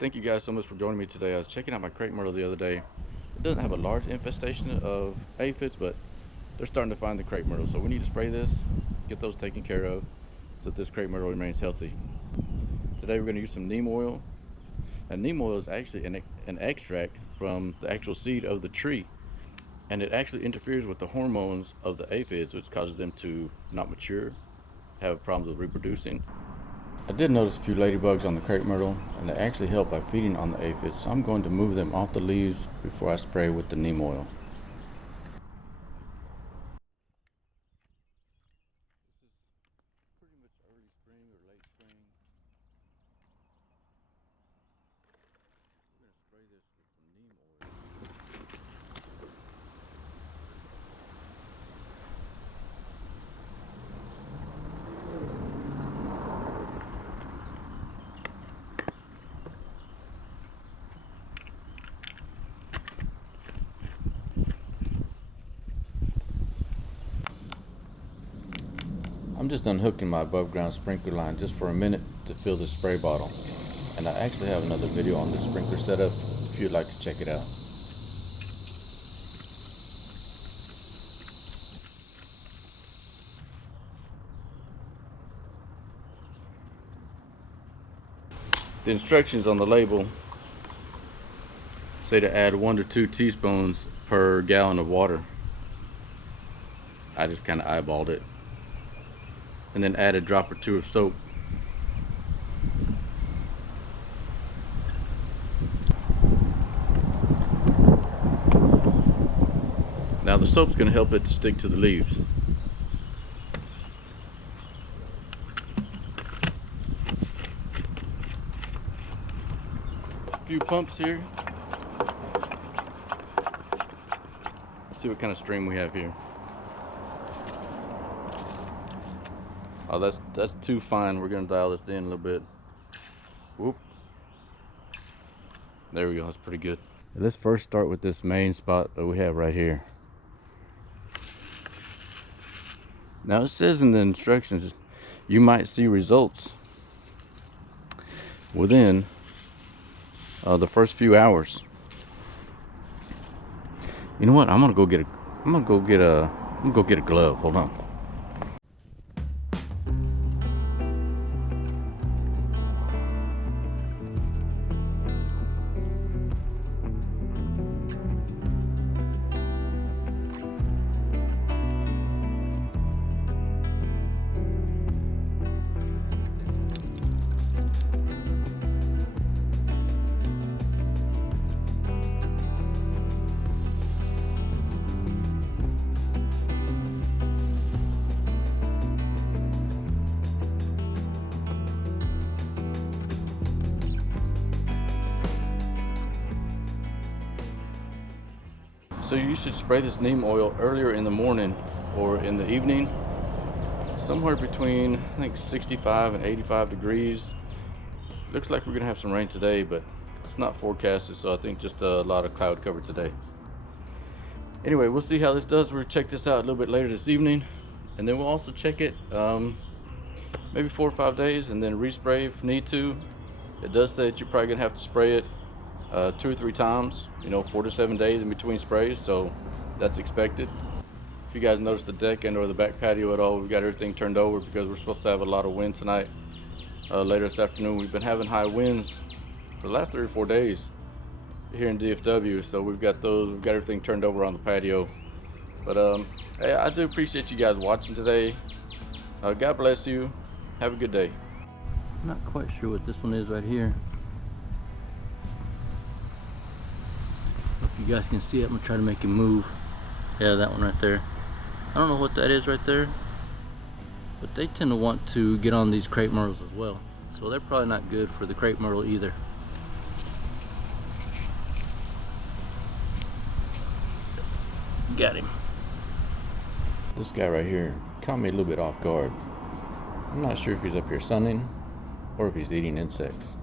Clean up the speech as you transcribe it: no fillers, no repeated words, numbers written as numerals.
Thank you guys so much for joining me today. I was checking out my crepe myrtle the other day. It doesn't have a large infestation of aphids, but they're starting to find the crepe myrtle. So we need to spray this, get those taken care of, so that this crepe myrtle remains healthy. Today we're going to use some neem oil. And neem oil is actually an extract from the actual seed of the tree. And it actually interferes with the hormones of the aphids, which causes them to not mature, have problems with reproducing. I did notice a few ladybugs on the crepe myrtle, and they actually help by feeding on the aphids, so I'm going to move them off the leaves before I spray with the neem oil. This is pretty much early spring or late spring. We're going to spray this with some neem oil. I'm just unhooking my above ground sprinkler line just for a minute to fill this spray bottle. And I actually have another video on this sprinkler setup if you'd like to check it out. The instructions on the label say to add 1 to 2 teaspoons per gallon of water. I just kind of eyeballed it. And then add a drop or 2 of soap. Now the soap's going to help it to stick to the leaves. A few pumps here. Let's see what kind of stream we have here. Oh, that's too fine. We're gonna dial this in a little bit. Whoop. There we go. That's pretty good. Let's first start with this main spot that we have right here. Now it says in the instructions you might see results within the first few hours. You know what? I'm gonna go get a glove. Hold on. So you should spray this neem oil earlier in the morning or in the evening, somewhere between I think 65 and 85 degrees. Looks like we're gonna have some rain today, but it's not forecasted, so I think just a lot of cloud cover today. Anyway, we'll see how this does. We'll check this out a little bit later this evening, and then we'll also check it maybe 4 or 5 days and then respray if need to. It does say that you're probably gonna have to spray it 2 or 3 times, 4 to 7 days in between sprays, so that's expected. If you guys notice the deck and or the back patio at all, we've got everything turned over because we're supposed to have a lot of wind tonight. Later this afternoon, we've been having high winds for the last 3 or 4 days here in DFW, so we've got everything turned over on the patio. But hey, I do appreciate you guys watching today. God bless you. Have a good day. I'm not quite sure what this one is right here. If you guys can see it, I'm gonna try to make it move. Yeah, that one right there. I don't know what that is right there, but they tend to want to get on these crepe myrtles as well, so they're probably not good for the crepe myrtle either. Got him. This guy right here caught me a little bit off guard. I'm not sure if he's up here sunning or if he's eating insects.